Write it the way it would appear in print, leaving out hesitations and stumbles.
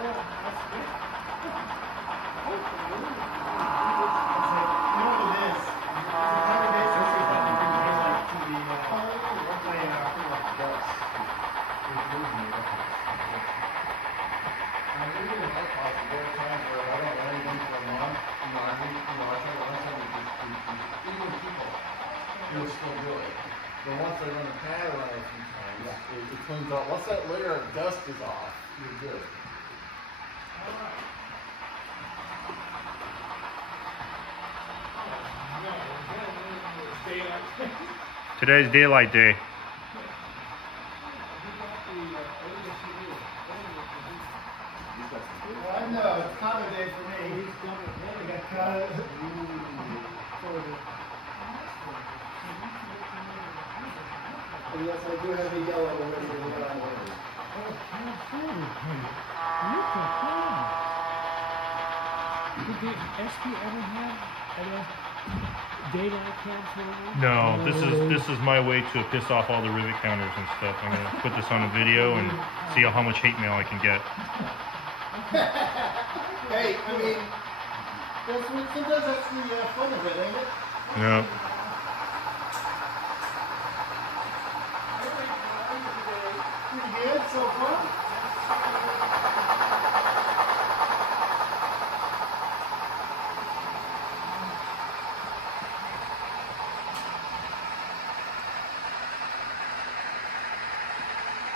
You'll still do it. But once they run a pad around a few times, it cleans off. Once that layer of dust is off, you're good. Today's daylight day. Well, I know, it's common day for me. I got caught. Yes, I do have a yellow already in the line. Did the SP ever have a daylight cam for? No, this is my way to piss off all the rivet counters and stuff. I'm gonna put this on a video and see how much hate mail I can get. Hey, I mean, sometimes that's the fun of it, ain't it? Yeah.